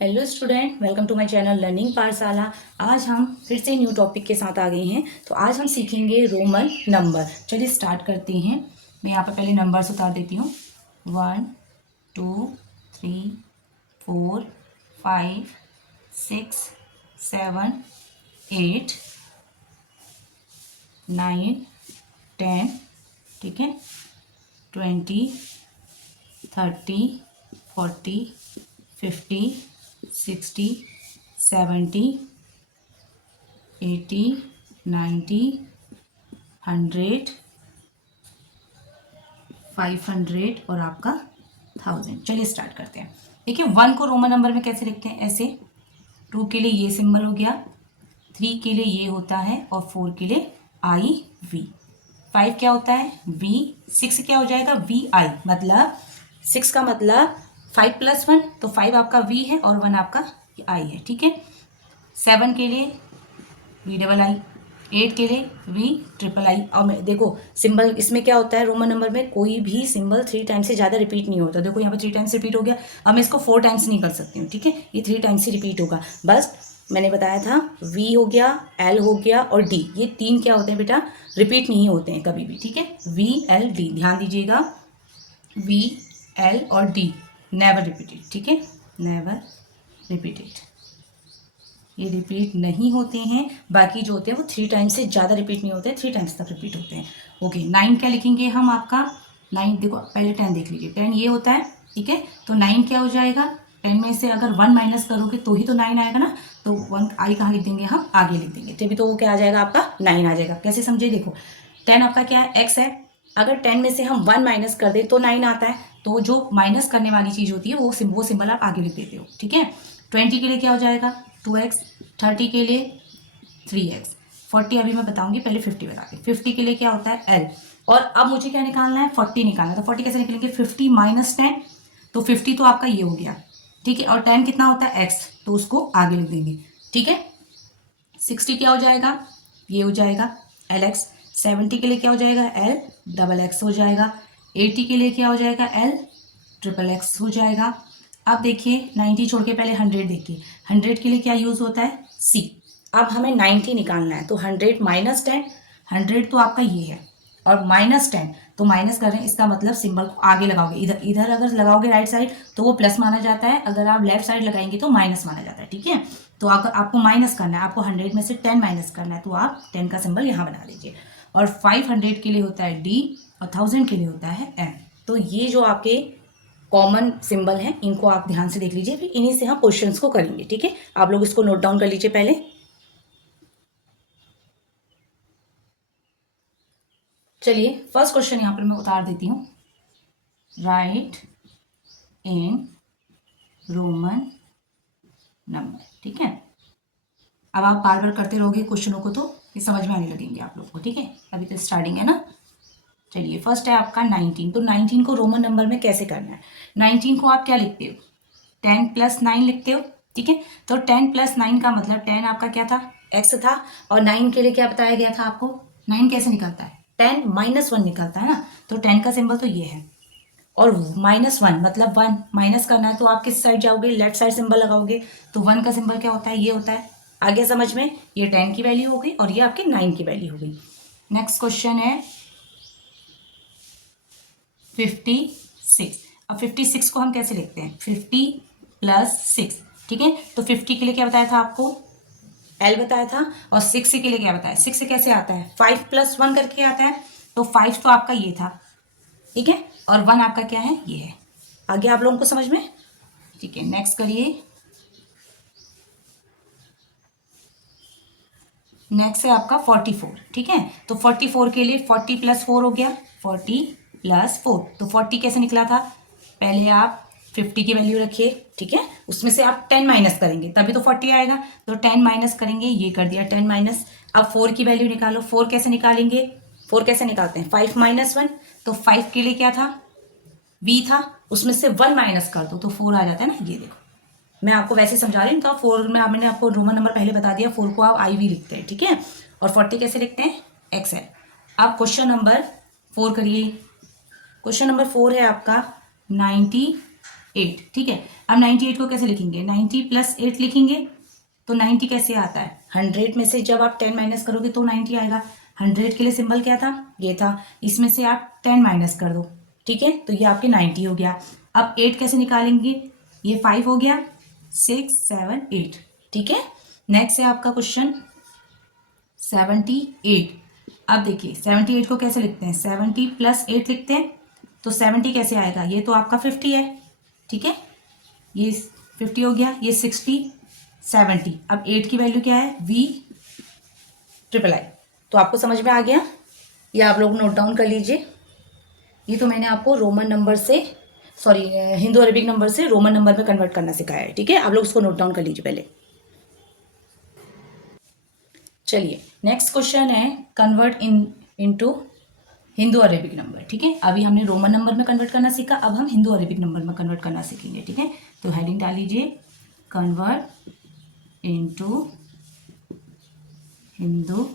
Hello student, welcome to my channel learning Pathshala. आज हम फिर से न्यू टॉपिक के साथ आ गए हैं। तो आज हम सीखेंगे रोमन नंबर। चलिए स्टार्ट करते हैं। मैं यहाँ पर पहले नंबर्स उतार देती हूँ। 1 2 3 4 5 6 7 8 9 10, ठीक है, 20 30 40 50 60 70 80 90 100 500 और आपका 1000। चलिए स्टार्ट करते हैं। देखिए 1 को रोमन नंबर में कैसे लिखते हैं, ऐसे। 2 के लिए ये सिंबल हो गया, 3 के लिए ये होता है और 4 के लिए IV। 5 क्या होता है, V। 6 क्या हो जाएगा, VI। मतलब 6 का मतलब 5 + 1, तो 5 आपका V है और 1 आपका I है, ठीक है। 7 के लिए VII, 8 के लिए VIII। और मैं देखो सिंबल इसमें क्या होता है, रोमन नंबर में कोई भी सिंबल 3 टाइम्स से ज़्यादा रिपीट नहीं होता। देखो यहाँ पे 3 टाइम्स रिपीट हो गया। अब मैं इसको 4 टाइम्स नहीं कर सकती हूँ, ठीक है। ये 3 टाइम्स ही रिपीट होगा। बस मैंने बताया था V हो गया, L हो गया और D, ये 3 क्या होते हैं बेटा, रिपीट नहीं होते हैं कभी भी, ठीक है। VLD, ध्यान दीजिएगा, VL और D नेवर रिपीटेड, ठीक है, नेवर रिपीटेड, ये रिपीट नहीं होते हैं। बाकी जो होते हैं वो 3 टाइम्स से ज़्यादा रिपीट नहीं होते, 3 टाइम्स तक रिपीट होते हैं। ओके, 9 क्या लिखेंगे हम आपका, 9 देखो पहले 10 देख लीजिए, 10 ये होता है, ठीक है। तो 9 क्या हो जाएगा, 10 में से अगर 1 माइनस करोगे तो ही तो 9 आएगा ना। तो 1 I कहाँ लिख देंगे, हम आगे लिख देंगे, तभी तो वो क्या आ जाएगा, आपका 9 आ जाएगा। कैसे समझे, देखो 10 आपका क्या है, X है। अगर 10 में से हम 1 माइनस कर दें तो 9 आता है। तो जो माइनस करने वाली चीज़ होती है वो सिंबल आप आगे लिख देते हो, ठीक है। 20 के लिए क्या हो जाएगा, 2X। 30 के लिए 3X। 40 अभी मैं बताऊंगी, पहले 50 बता के। 50 के लिए क्या होता है, L। और अब मुझे क्या निकालना है, 40 निकालना है। तो 40 कैसे निकलेंगे, 50 - 10, तो 50 तो आपका ये हो गया, ठीक है। और 10 कितना होता है, X, तो उसको आगे लिख देंगे, ठीक है। 60 क्या हो जाएगा, ये हो जाएगा LX। 70 के लिए क्या हो जाएगा, LXX हो जाएगा। 80 के लिए क्या हो जाएगा, LXXX हो जाएगा। अब देखिए 90 छोड़ के पहले 100 देखिए, 100 के लिए क्या यूज़ होता है, C। अब हमें 90 निकालना है, तो 100 - 10, 100 तो आपका ये है और -10, तो माइनस कर रहे हैं, इसका मतलब सिंबल को आगे लगाओगे। इधर इधर अगर लगाओगे राइट साइड तो वो प्लस माना जाता है, अगर आप लेफ्ट साइड लगाएंगे तो माइनस माना जाता है, ठीक है। तो अगर आपको माइनस करना है, आपको 100 में से 10 माइनस करना है, तो आप 10 का सिंबल यहाँ बना लीजिए। और 500 के लिए होता है D और 1000 के लिए होता है M। तो ये जो आपके कॉमन सिंबल हैं, इनको आप ध्यान से देख लीजिए, फिर इन्हीं से हम क्वेश्चंस को करेंगे, ठीक है। आप लोग इसको नोट डाउन कर लीजिए पहले। चलिए फर्स्ट क्वेश्चन यहाँ पर मैं उतार देती हूँ। राइट इन रोमन नंबर, ठीक है। अब आप बार बार करते रहोगे क्वेश्चनों को तो ये समझ में आने लगेंगे आप लोग को, ठीक है। अभी तो स्टार्टिंग है ना। चलिए फर्स्ट है आपका 19। तो 19 को रोमन नंबर में कैसे करना है, 19 को आप क्या लिखते हो, 10 + 9 लिखते हो, ठीक है। तो 10 + 9 का मतलब 10 आपका क्या था, X था। और 9 के लिए क्या बताया गया था आपको, 9 कैसे निकलता है, 10 - 1 निकलता है ना। तो 10 का सिंबल तो ये है। और -1 मतलब 1 माइनस करना है, तो आप किस साइड जाओगे, लेफ्ट साइड सिंबल लगाओगे। तो 1 का सिंबल क्या होता है, ये होता है। आगे समझ में, ये 10 की वैल्यू हो गई और ये आपके 9 की वैल्यू हो गई। नेक्स्ट क्वेश्चन है 56। अब 56 को हम कैसे लिखते हैं, 50 + 6, ठीक है। तो 50 के लिए क्या बताया था आपको, L बताया था। और 6 के लिए क्या बताया, 6 कैसे आता है, 5 + 1 करके आता है। तो 5 तो आपका ये था, ठीक है। और 1 आपका क्या है, ये है। आगे आप लोगों को समझ में, ठीक है। नेक्स्ट करिए। नेक्स्ट है आपका 44, ठीक है। तो 44 के लिए 40 + 4 हो गया, 40 + 4। तो 40 कैसे निकला था, पहले आप 50 की वैल्यू रखिए, ठीक है। उसमें से आप 10 माइनस करेंगे तभी तो 40 आएगा। तो 10 माइनस करेंगे, ये कर दिया 10 माइनस। अब 4 की वैल्यू निकालो, 4 कैसे निकालेंगे, 4 कैसे निकालते हैं, 5 - 1। तो 5 के लिए क्या था, V था, उसमें से 1 माइनस कर दो तो 4 आ जाता है ना। ये देखो मैं आपको वैसे समझा रही हूँ, तो आप 4 में मैंने आपको रोमन नंबर पहले बता दिया, 4 को आप IV लिखते हैं, ठीक है। और 40 कैसे लिखते हैं, XL। अब क्वेश्चन नंबर 4 करिए। क्वेश्चन नंबर 4 है आपका 94। 8, ठीक है। अब 98 को कैसे लिखेंगे, 90 प्लस 8 लिखेंगे, तो 90 कैसे आता है, 100 में से जब आप 10 माइनस करोगे तो 90 आएगा। 100 के लिए सिंबल क्या था, ये था, इसमें से आप 10 माइनस कर दो, ठीक है, तो ये आपके 90 हो गया। अब 8 कैसे निकालेंगे, ये 5 हो गया, 6 7 8, ठीक है। नेक्स्ट है आपका क्वेश्चन 78। अब देखिए 78 को कैसे लिखते हैं, 70 प्लस 8 लिखते हैं, तो 70 कैसे आएगा, ये तो आपका 50 है, ठीक है, ये 50 हो गया, ये 60 70। अब 8 की वैल्यू क्या है, V ट्रिपल आई। तो आपको समझ में आ गया, ये आप लोग नोट डाउन कर लीजिए। ये तो मैंने आपको रोमन नंबर से, सॉरी हिंदू अरेबिक नंबर से रोमन नंबर में कन्वर्ट करना सिखाया है, ठीक है, आप लोग उसको नोट डाउन कर लीजिए पहले। चलिए नेक्स्ट क्वेश्चन है convert into Hindu Arabic number, ठीक है। अभी हमने रोमन नंबर में कन्वर्ट करना सीखा, अब हम हिंदू अरेबिक नंबर में कन्वर्ट करना सीखेंगे, ठीक है। तो हेडिंग डाल लीजिए convert into Hindu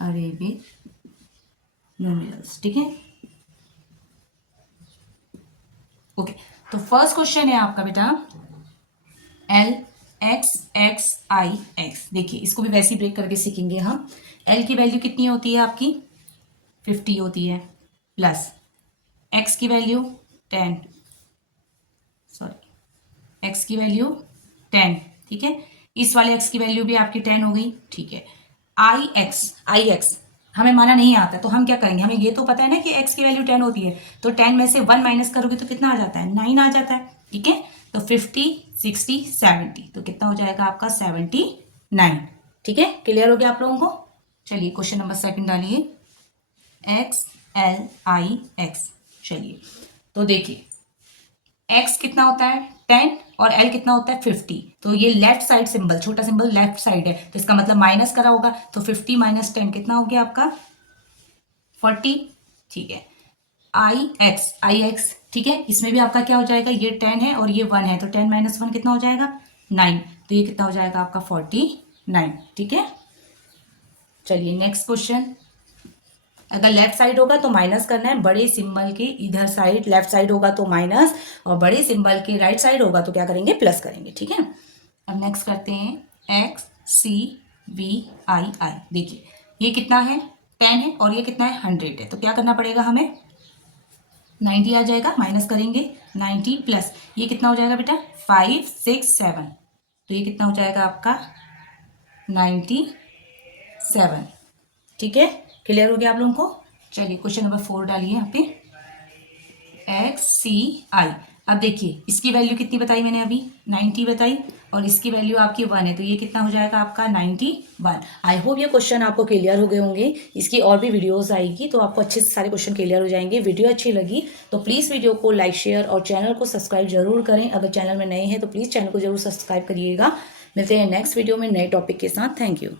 Arabic numerals, ठीक है। ओके, तो फर्स्ट क्वेश्चन है आपका बेटा L x x I x। देखिए इसको भी वैसे ही ब्रेक करके सीखेंगे हम। L की वैल्यू कितनी होती है आपकी, 50 होती है, प्लस x की वैल्यू 10, सॉरी x की वैल्यू 10, ठीक है। इस वाले x की वैल्यू भी आपकी 10 हो गई, ठीक है। I x हमें माना नहीं आता, तो हम क्या करेंगे, हमें ये तो पता है ना कि x की वैल्यू 10 होती है, तो 10 में से 1 माइनस करोगे तो कितना आ जाता है, 9 आ जाता है, ठीक है। तो 50 60 70, तो कितना हो जाएगा आपका 79, ठीक है। क्लियर हो गया आप लोगों को। चलिए क्वेश्चन नंबर सेकंड डालिए, x l I x। चलिए तो देखिए x कितना होता है 10 और l कितना होता है 50, तो ये लेफ्ट साइड सिंबल, छोटा सिंबल लेफ्ट साइड है, तो इसका मतलब माइनस करा होगा, तो 50 माइनस 10 कितना हो गया आपका 40, ठीक है। I x, ठीक है, इसमें भी आपका क्या हो जाएगा, ये 10 है और ये 1 है, तो 10 माइनस 1 कितना हो जाएगा 9, तो ये कितना हो जाएगा आपका 49, ठीक है। चलिए नेक्स्ट क्वेश्चन, अगर लेफ्ट साइड होगा तो माइनस करना है, बड़े सिंबल के इधर साइड लेफ्ट साइड होगा तो माइनस, और बड़े सिंबल के राइट साइड होगा तो क्या करेंगे, प्लस करेंगे, ठीक है। अब नेक्स्ट करते हैं x c v i i। देखिए ये कितना है 10 है और ये कितना है 100 है, तो क्या करना पड़ेगा हमें, 90 आ जाएगा, माइनस करेंगे 90 प्लस ये कितना हो जाएगा बेटा 5 6 7, तो ये कितना हो जाएगा आपका 97, ठीक है। क्लियर हो गया आप लोगों को। चलिए क्वेश्चन नंबर 4 डालिए यहाँ पे, एक्स सी आई। अब देखिए इसकी वैल्यू कितनी बताई मैंने अभी 90 बताई, और इसकी वैल्यू आपकी 1 है, तो ये कितना हो जाएगा आपका 91। आई होप ये क्वेश्चन आपको क्लियर हो गए होंगे, इसकी और भी वीडियोस आएगी तो आपको अच्छे से सारे क्वेश्चन क्लियर हो जाएंगे। वीडियो अच्छी लगी तो प्लीज़ वीडियो को लाइक शेयर और चैनल को सब्सक्राइब जरूर करें। अगर चैनल में नए हैं तो प्लीज़ चैनल को जरूर सब्सक्राइब करिएगा। मिलते हैं नेक्स्ट वीडियो में नए टॉपिक के साथ। Thank you.